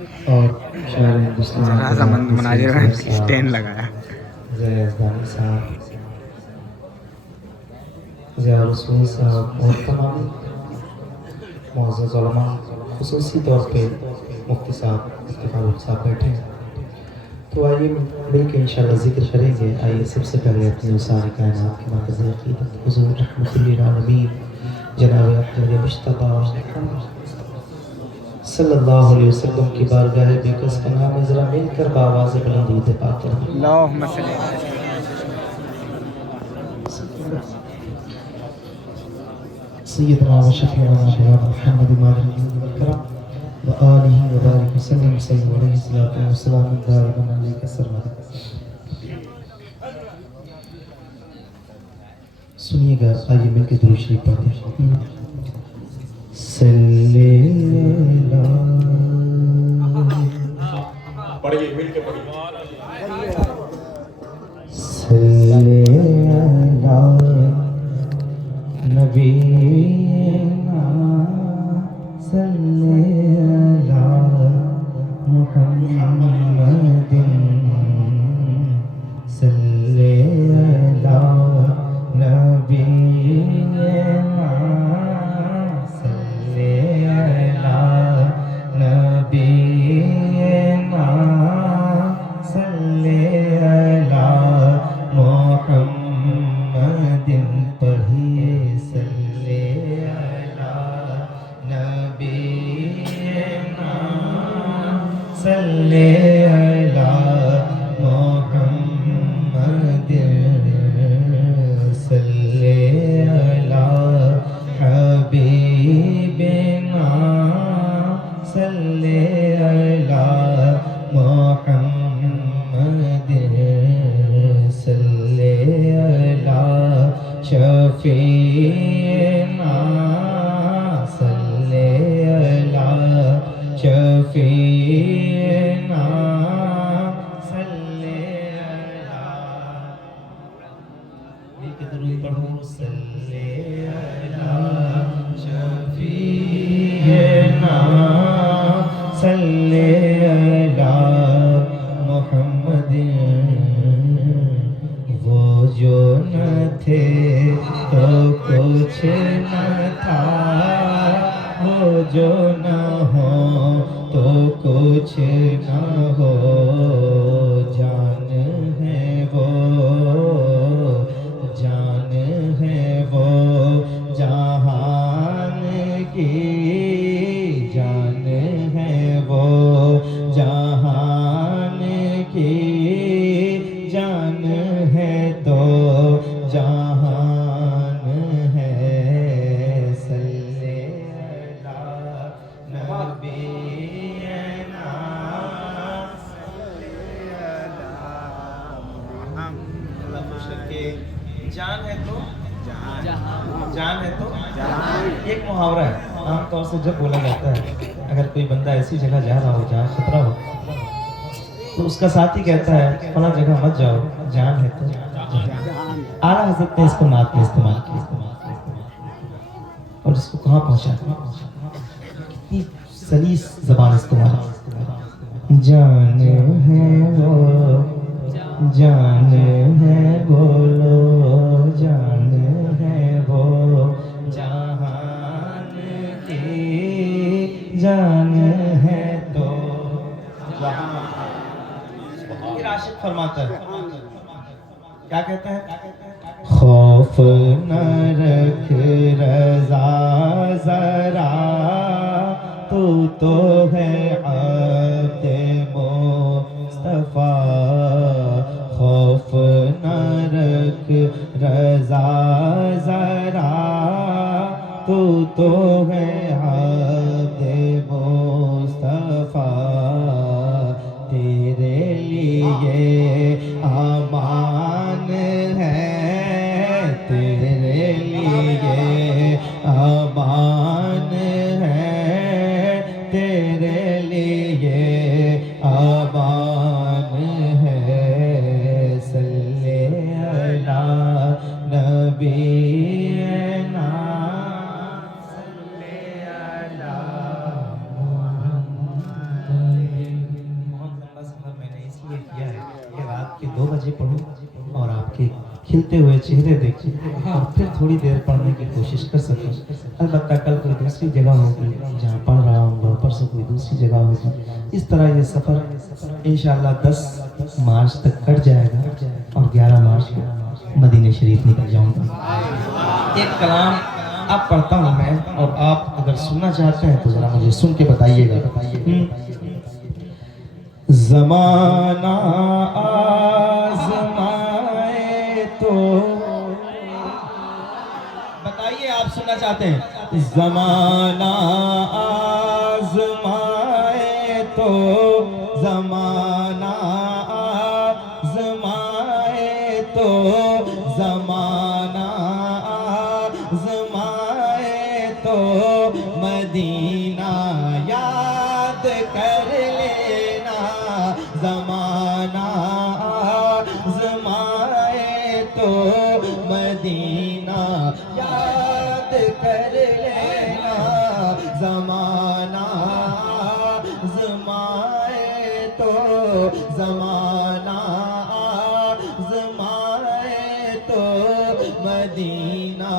और शायर हिंदुस्तान जरा सा जनाब नसीम मनाजिर सैयद में साहब, स्टैंड लगाया। जैद दानी साहब, ज़िया रसूल साहब और तमाम मुअज़्ज़ज़ उलमा, ख़ुसूसी तौर पे मुफ्ती साहब इफ्तिखारुल साहब बैठे हैं। तो आइए मिल के इंशाअल्लाह ज़िक्र करेंगे। आइए सबसे पहले अपनी सारी कायनात के मरकज़ अक़ीदत हुज़ूर रहमतुल लिल आलमीन जनाब अहमद मुज्तबा सल्लल्लाहु अलैहि वसल्लम की बारगाह बेकस पनाह में ज़रा मिलकर बावाज़ बुलंद दुरूद पाक पढ़ें। अल्लाहुम्मा सल्ली अला सय्यिदिना सय्यदना व शफ़ीअना मौलाना मुहम्मद मालिक वल करम व आलिहि व बारिक वसल्लम सल्लल्लाहु अलैहि सलातो व सलाम दाइमन अलैका सरमद। सुनिएगा, आइए मिलकर दुरूद शरीफ पढ़ते हैं। सल्ले अला पढ़िए मिलके पढ़िए। सल्ले अला नबीना सल्ले अला मुहम्मदिन सल्ले अला नबीना सल्ले अला नबीना सल्ले अला मुहम्मदिन। पढ़िए सल्ले अला नबीना सल्ले अला मुहम्मदिन सल्ले अला हबीबिना सल्ले अला मुहम्मदिन सल्ले अला शफीना सल्ले अला शफीना सल्ले अला मिलके दुरूद पढ़ो। सल्ले अला शफीना सल्ले अला मुहम्मदिन। वो जो न थे तो कुछ न था, वो जो न हो तो कुछ न हो। जान है वो, जान है वो जहान की, जान है वो जहान की, जान है तो जहान है। सल्ले अला नबीना जान है तो जान है तो ये एक मुहावरा है। आमतौर से जब बोला जाता है, अगर कोई बंदा ऐसी जगह जा रहा हो जहाँ खतरा हो, तो उसका साथी कहता है फला जगह मत जाओ, जान है तो जान। आला हज़रत ने इसको नात में इस्तेमाल किया और इसको कहाँ पहुँचा, कितनी सलीस ज़बान इस्तेमाल। जान है वो, जान है बोलो, जान है वो जहान की, जान है तो जहान। फिर आशिक फरमाता है, क्या कहते हैं? खौफ न रख रज़ा ज़रा, तू तो है अब्द मुस्तफ़ा। खौफ न रख रज़ा ज़रा, तू तो है अब्द मुस्तफ़ा। तेरे लिए अमान है, तेरे लिए अमान है, तेरे लिए जी पढूं और आपके खिलते हुए चेहरे देखें और फिर थोड़ी देर पढ़ने की कोशिश कर सकूं। अलबत्ता कल कोई दूसरी जगह होगी जहाँ पढ़ रहा हूँ, परसों कोई दूसरी जगह होगी। इस तरह ये सफ़र इंशाअल्लाह 10 मार्च तक कट जाएगा और 11 मार्च को मदीने शरीफ निकल जाऊँगा। एक कलाम अब पढ़ता हूँ मैं और आप अगर सुनना चाहते हैं तो ज़रा मुझे सुन के बताइएगा। ज़माना आज़माए तो बताइए, आप सुनना चाहते हैं? ज़माना आज़माए तो ज़माना आज़माए तो ज़माना आज़माए तो मदीना याद कर लेना। ज़माना आज़माए तो मदीना याद कर लेना। ज़माना आज़माए तो ज़माना आज़माए तो मदीना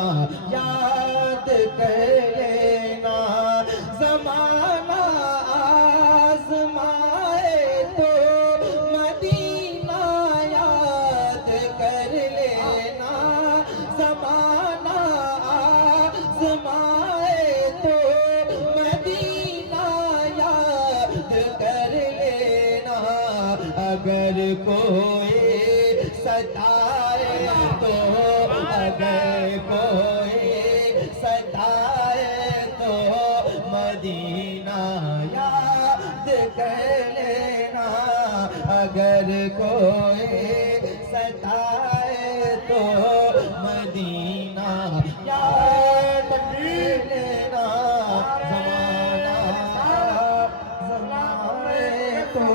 याद कर लेना। ज़माना आज़माए तो मदीना याद कर लेना। ज़माना आज़माए तो मदीना याद कर लेना। अगर कोई सताए तो अगर कोई सताए तो मदीना याद कर लेना। अगर कोई सताए तो मदीना याद कर लेना। ज़माना ज़माए तो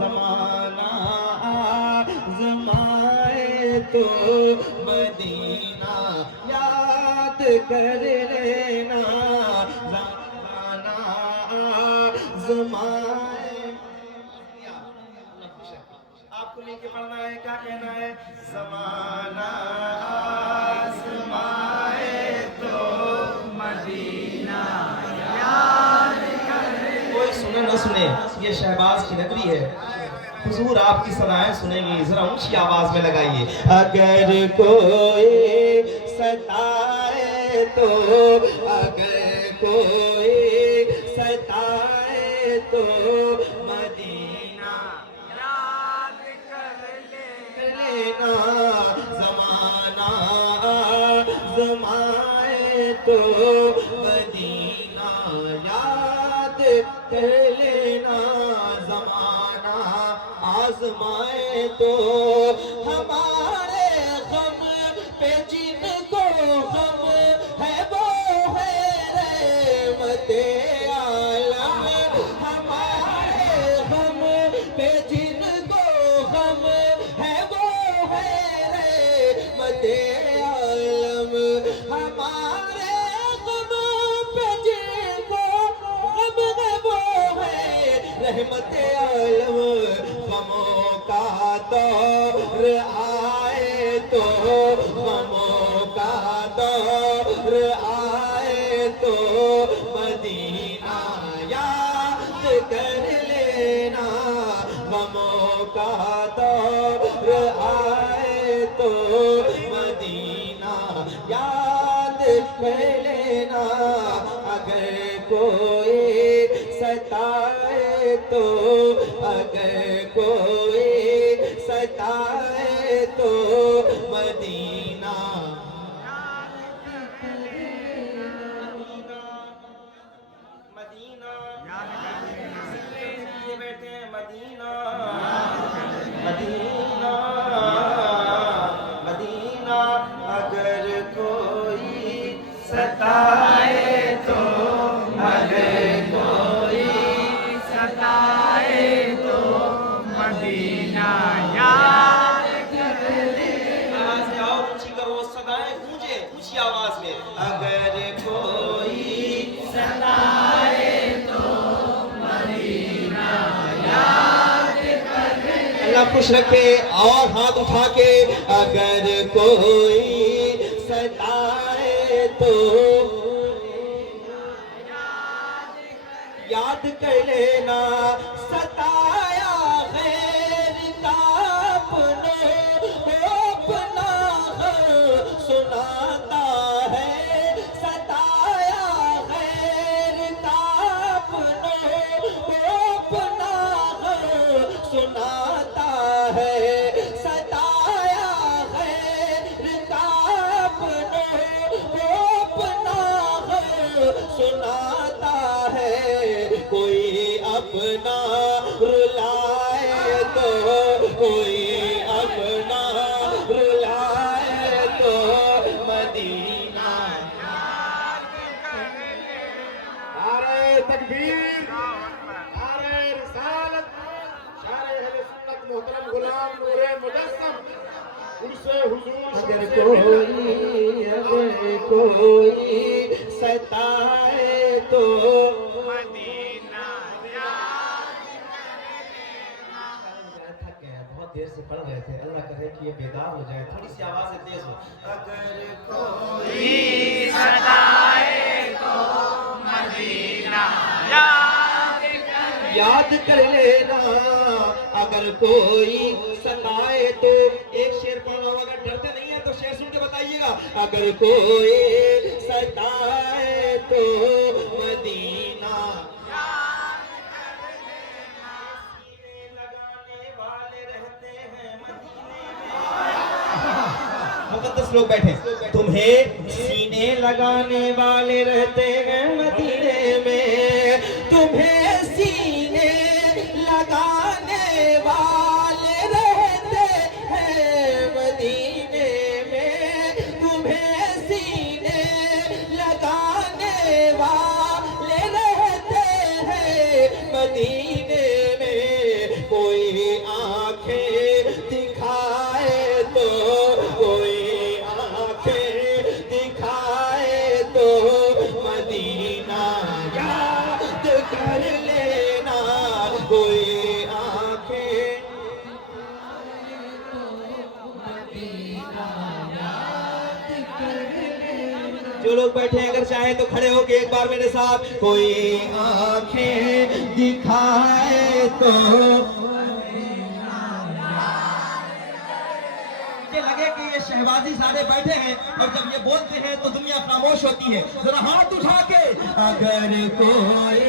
ज़माना ज़माए तो मदीना याद कर लेना। ज़माना ज़माए आपको लेके पढ़ना है, क्या कहना है? ज़माना आज़माए तो मदीना याद कर। कोई सुने न सुने, ये शहबाज की नगरी है। हुजूर आपकी सदाएं सुनेंगी, जरा ऊंची आवाज में लगाइए। अगर कोई सताए तो अगर कोई सताए तो मदीना याद कर लेना। ज़माना ज़माए तो मदीना याद कर लेना। ज़माना आज़माए तो हमारे गम पे जिनको गम है वो है रहमते आलम। हमारे गम पे जिनको गम है वो है रहमते आलम। हमारे गम पे जिनको गम है वो है रहमते आलम। गमों का दौर आए तो गमों का दौर आए तो मदीना याद कर लेना। गमों का दौर आए तो मदीना याद कर लेना। अगर कोई सताए तो अगर कोई सताए तो मदीना मदीना ये बैठे हैं। Medina Medina Medina. अगर कोई सताए तो अगर कोई सताए तो मदीना याद कर लेना। आवाज़ में और ऊंची करो, सदाएं गूंजे ऊंची आवाज में। अगर कोई सताए तो मदीना याद कर लेना। अल्लाह खुश रखे और हाथ उठा के अगर कोई सताए तो याद कर लेना सताया गैर का अपने अपना सुनाता है सताया गैर का अपने अपना सुनाता है सताया गैर का अपने अपना सुनाता है कोई अपना रुलाए तो कोई अपना रुलाए तो मदीना नारे तकबीर, नारे रिसालत, शारे अहले सुन्नत मोहतरम गुलाम नूरे मुजस्सम उनसे हुजूर अगर कोई सताए तो थक गए हैं, बहुत देर से पढ़ रहे थे। अल्लाह करे कि ये बेदार हो जाए, थोड़ी सी आवाज से तेज हो। अगर कोई सताए तो मदीना याद कर लेना अगर कोई सताए तो एक शेर पढ़ रहा हूं, अगर डरते नहीं है तो शेर सुन के बताइएगा। अगर कोई सताए तो मदीना सीने लगाने वाले रहते हैं मुकद्दस लोग बैठे तुम्हें सीने लगाने वाले रहते हैं मदीने में तुम्हें सीने लगाने वाले रहते हैं मदीने में तुम्हें सीने लगाने वाले रहते हैं मदीने में कोई आंखें दिखाए तो कोई आंखें दिखाए तो मदीना याद कर लेना कोई आंखें जो लोग बैठे हैं अगर चाहे तो खड़े होके एक बार मेरे साथ कोई आंखें दिखाए तो ये लगे कि ये शहबाजी सारे बैठे हैं और जब ये बोलते हैं तो दुनिया खामोश होती है। जरा हाथ उठा के अगर कोई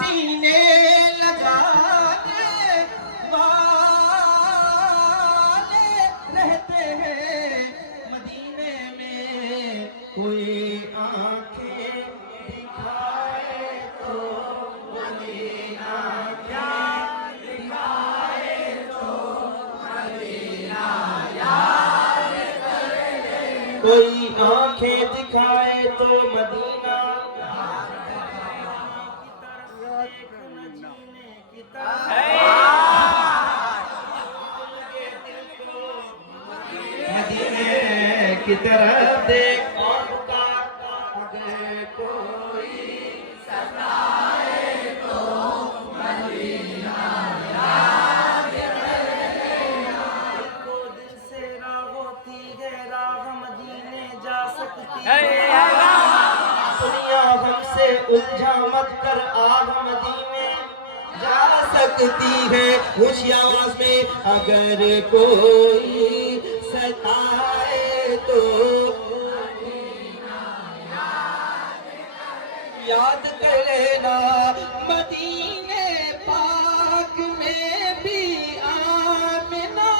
सीने लगाने वाले रहते हैं मदीने में कोई आंखें दिखाए तो मदीना याद दिखाए तो मदीना याद कर ले कोई आंखें दिखाए तो मदीना मदीने की तरफ देख और पुकार अगर कोई सताए तो मदीना याद कर लेना को दिल से राह होती है राह मदीने जा सकती है दुनिया हमसे उलझा मत कर आग मदीने जा सकती है ऊंची आवाज में अगर कोई सताए तो याद कर लेना मदीने पाक में भी आमिना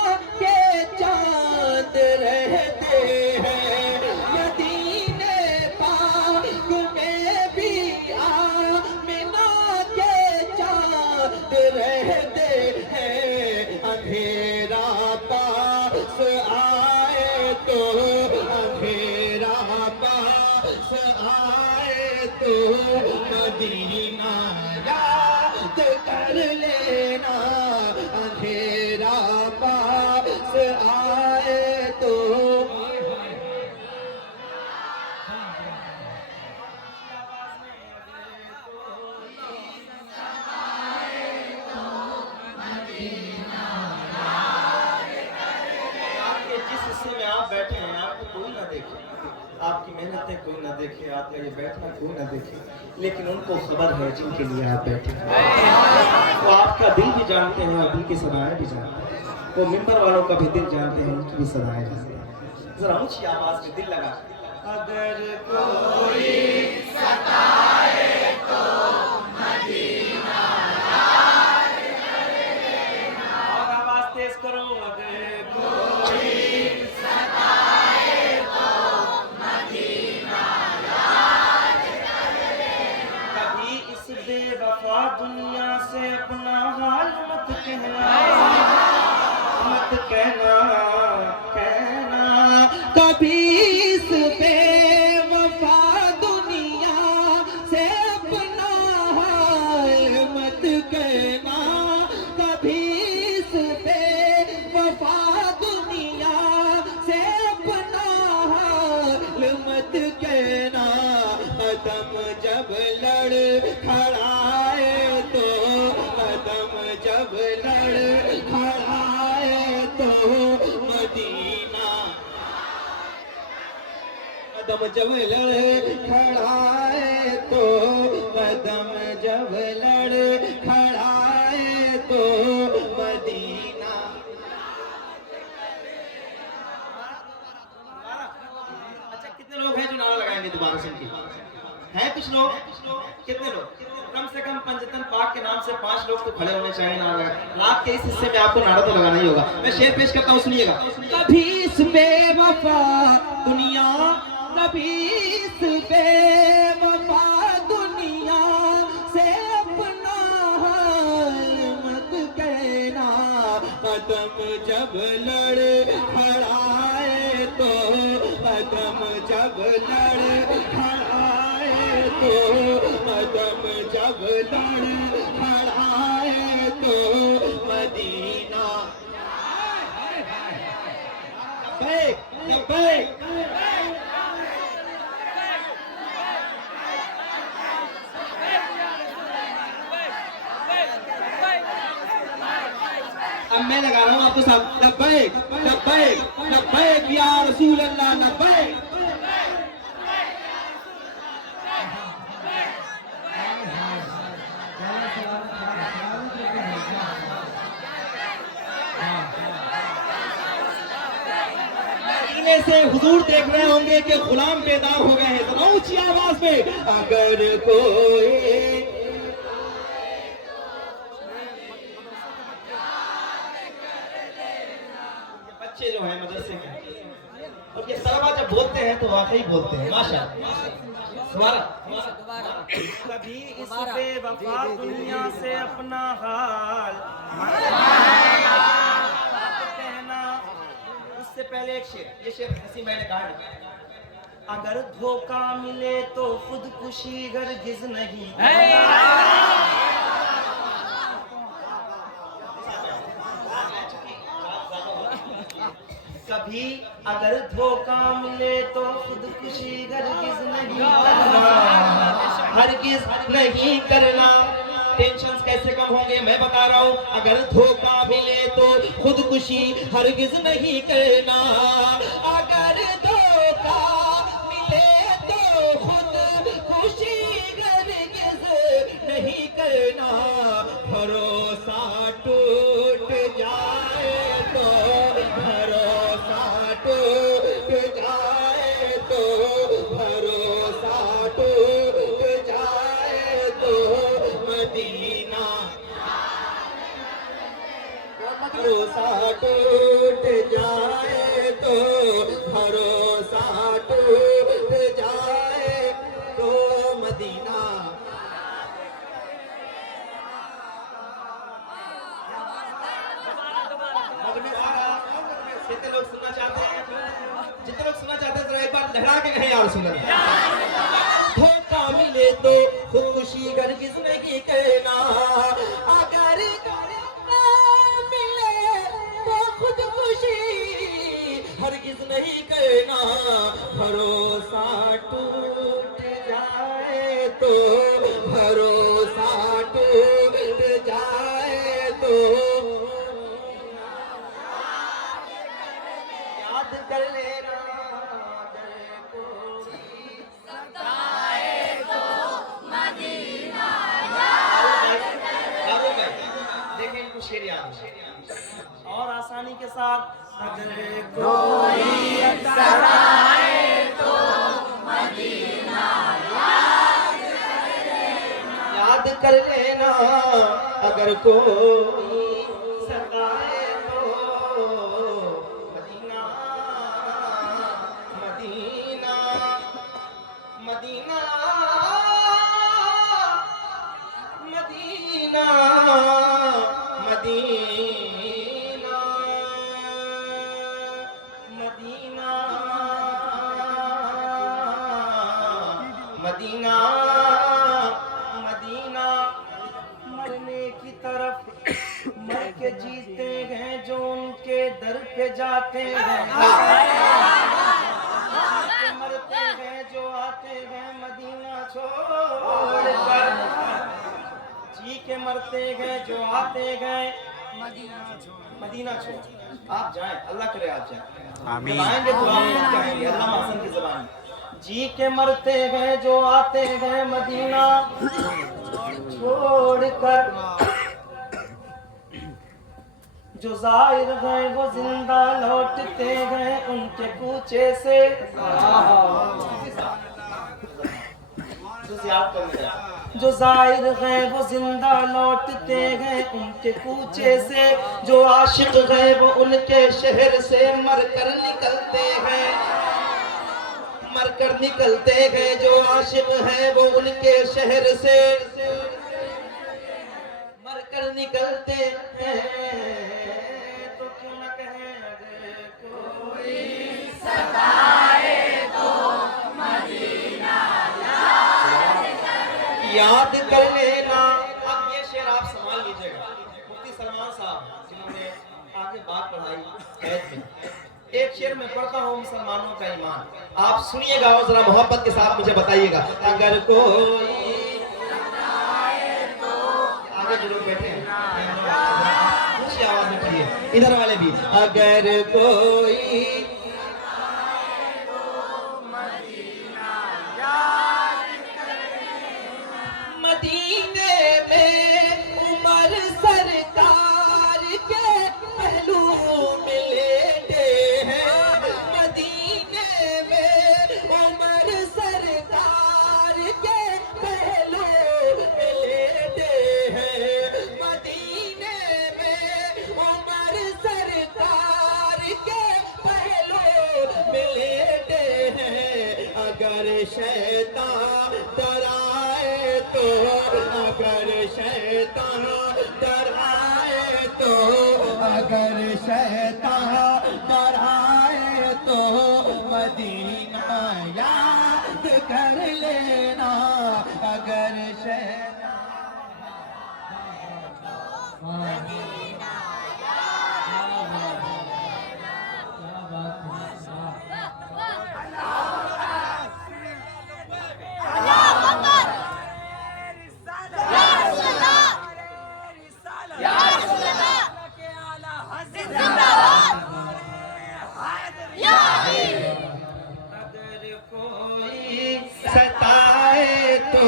के चांद रहते हैं मदीने पाक में भी आमिना के चांद रहते हैं अंधेरा पास आए तो अंधेरा पास आए तो मदीना याद मेहनतें कोई न देखे, आपका ये बैठना कोई न देखे, लेकिन उनको खबर है जिनके लिए आप बैठे हैं। वो आपका दिल भी जानते हैं और दिल की सदाएं भी जानते हैं। वो मिंबर वालों का भी दिल जानते हैं, उनकी भी सदाएं जानते हैं। जरा ऊंची आवाज में दिल लगा, अगर कोई सताए तो मदीना याद कर लेना। और आवाज तेज करो, अगर कोई सताए तो मदीना याद कर लेना। कभी इस बेवफा दुनिया से अपना हाल मत कहना, मत कहना, कहना कभी इस बेवफा दुनिया से अपना हाल मत कहना, कभी इस बेवफा दुनिया से अपना हाल मत कहना। कदम जब लड़ खड़ाए तो, कदम जब लड़ खड़ाए तो मदीना, कदम जब लड़ खड़ाए तो, कदम जब लड़ खड़ाए तो मदीना। अच्छा, कितने लोग हैं जो नारा लगाएंगे दोबारा सुन के? हैं कुछ लोग? कितने लोग? कम से कम पंजतन पाक के नाम से 5 लोग तो खड़े होने चाहिए नारा लगा। रात के इस हिस्से में आपको नारा तो लगाना ही होगा। मैं शेर पेश करता हूँ, सुनिएगा। कभी इस बेवफा दुनिया, कभी इस बेवफा दुनिया से अपना हाल मत कहना। कदम जब लड़ खड़ाए तो, कदम जब लड़ खड़ाए तो, कदम जब लड़ खड़ाए तो मदीना। लब्बैक, लब्बैक। अब मैं लगा रहा हूँ आपको साथ, लब्बैक, लब्बैक, लब्बैक या रसूल अल्लाह, लब्बैक। मदीने से हुजूर देख रहे होंगे कि गुलाम बेदार हो गए हैं। तो ऊंची आवाज में, अगर कोई बच्चे जो हैं मदरसे में, और ये सरवा जब बोलते हैं तो वाकई बोलते हैं, माशाअल्लाह। कभी इस बेवफा दुनिया से अपना हाल कहना। उससे पहले एक शेर, ये शेर हंसी मैंने कहा, अगर धोखा मिले तो खुदकुशी हरगिज नहीं। कभी अगर धोखा मिले तो खुदकुशी हरगिज नहीं करना, हरगिज नहीं करना। टेंशन कैसे कम होंगे मैं बता रहा हूँ। अगर धोखा मिले तो खुदकुशी हरगिज नहीं करना, अगर धोखा मिले तो खुदकुशी हरगिज नहीं करना। भरोसा टूट जाए तो, भरोसा टूट जाए तो, भरोसा टूट जाए तो मदीना, भरोसा टूट जाए तो, भरोसा टूट जाए तो मदीना। जितने लोग सुनना चाहते हैं, जितने लोग सुनना चाहते हैं, जरा एक बार लहरा के कहें यार सुन। धोखा मिले तो खुदकुशी हरगिज नहीं कहना, अगर धोखा मिले तो खुदकुशी हरगिज नहीं कहना। भरोसा टूट जाए तो, भरोसा टूट जाए तो याद कर लेना। के साथ, अगर कोई सताए तो मदीना याद कर लेना, अगर कोई सताए तो Medina, Medina, Medina, Medina, Medina, Medina, Medina, Medina. मरने की तरफ मर के जीते हैं जो उनके दर पे जाते हैं, मरते हैं जो आते हैं मदीना छोड़कर, जी के मरते हैं जो आते हैं मदीना छोड़। आप जाएं, अल्लाह करे आप जाएं, आमीन। आएंगे तो आप कहेंगे अल्लाह हसन की ज़बान, जी के मरते हैं जो आते हैं मदीना छोड़कर, जो जाहिर हैं वो जिंदा लौटते हैं उनके कूचे से, जो जाहिर हैं वो जिंदा लौटते हैं उनके कूचे से, जो आशिक हैं वो उनके शहर से मरकर निकलते हैं, मरकर निकलते हैं, जो आशिक हैं वो उनके शहर से मरकर निकलते हैं, तो क्यों न कहें अगर कोई सताए तो मदीना याद कर लेना। अब ये शेर आप संभाल लीजिएगा, मुफ्ती सलमान साहब जिन्होंने आगे बात पढ़ाई हैत में, एक शेर में पढ़ता हूँ मुसलमानों का ईमान, आप सुनिएगा और जरा मोहब्बत के साथ मुझे बताइएगा। अगर कोई आगे जो लोग बैठे हैं ऊंची आवाज में पढ़िए, इधर वाले भी, अगर कोई मदीने में उमर सरकार के पहलू मिलेटे हैं, मदीने में उमर सरकार के पहलू मिलेटे हैं, मदीने में उमर सरकार के पहलू मिलेटे हैं। अगर शैतान डराए तो, अगर शैतान डराए तो, अगर शैतान डराए तो मदीना याद कर लेना, अगर शैतान सताए तो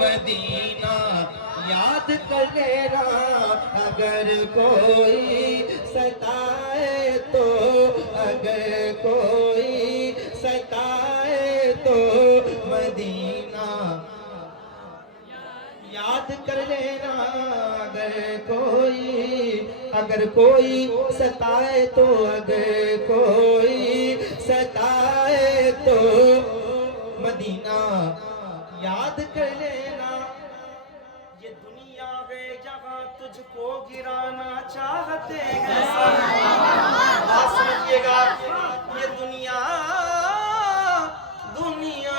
मदीना याद कर लेना, अगर कोई सताए तो, अगर कोई सताए तो मदीना याद कर लेना, अगर कोई सताए तो, अगर कोई सताए तो मदीना याद कर लेना। ये दुनिया है जहाँ तुझको गिराना चाहते हैं, बात समझिएगा, ये दुनिया दुनिया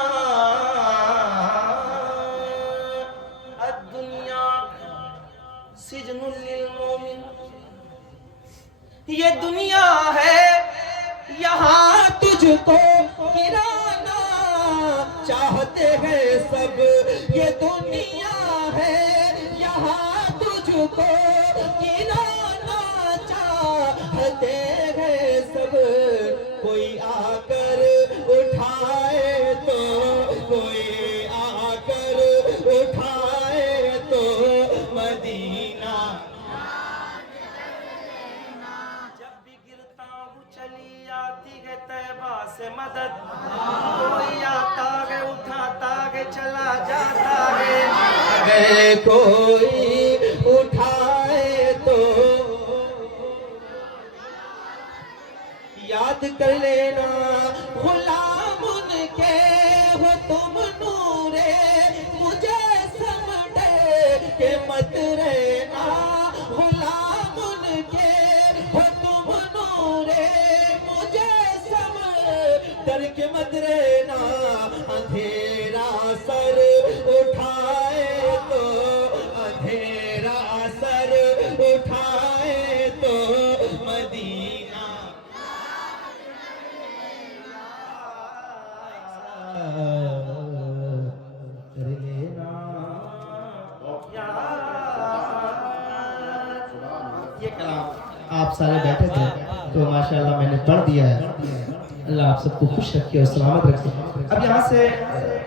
दुनिया सिजनुल लिल मोमिन, ये दुनिया है यहाँ तुझको गिराना चाहते हैं सब, ये दुनिया है यहाँ तुझको गिराना चाहते हैं सब, कोई आकर उठाए तो, कोई आकर उठाए तो मदीना, जब भी अगर कोई उठाए तो याद कर लेना गुलाम उनके हो तुम नूरे मुझे समझे के मत रहना गुलाम उनके हो तुम नूरे मुझे समझ डर के मत रहना अंधेरा सर उठाए तो अंधेरा सर उठाए तो मदीना कर लेना। ये कलाम आप सारे बैठे थे तो माशाल्लाह मैंने पढ़ दिया है। अल्लाह आप सबको खुश रखे और सलामत रखे। अब यहाँ से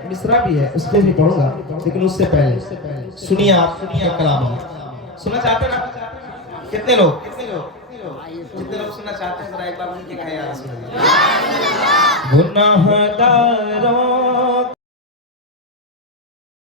मिसरा भी है उस पर भी पढ़ूंगा, लेकिन उससे पहले सुनिए आप क्या कलाम है। सुनना चाहते ना? कितने लोग जितने लोग सुनना चाहते हैं जरा एक बार उनके कहे यार सुनिए। गुनाहगारों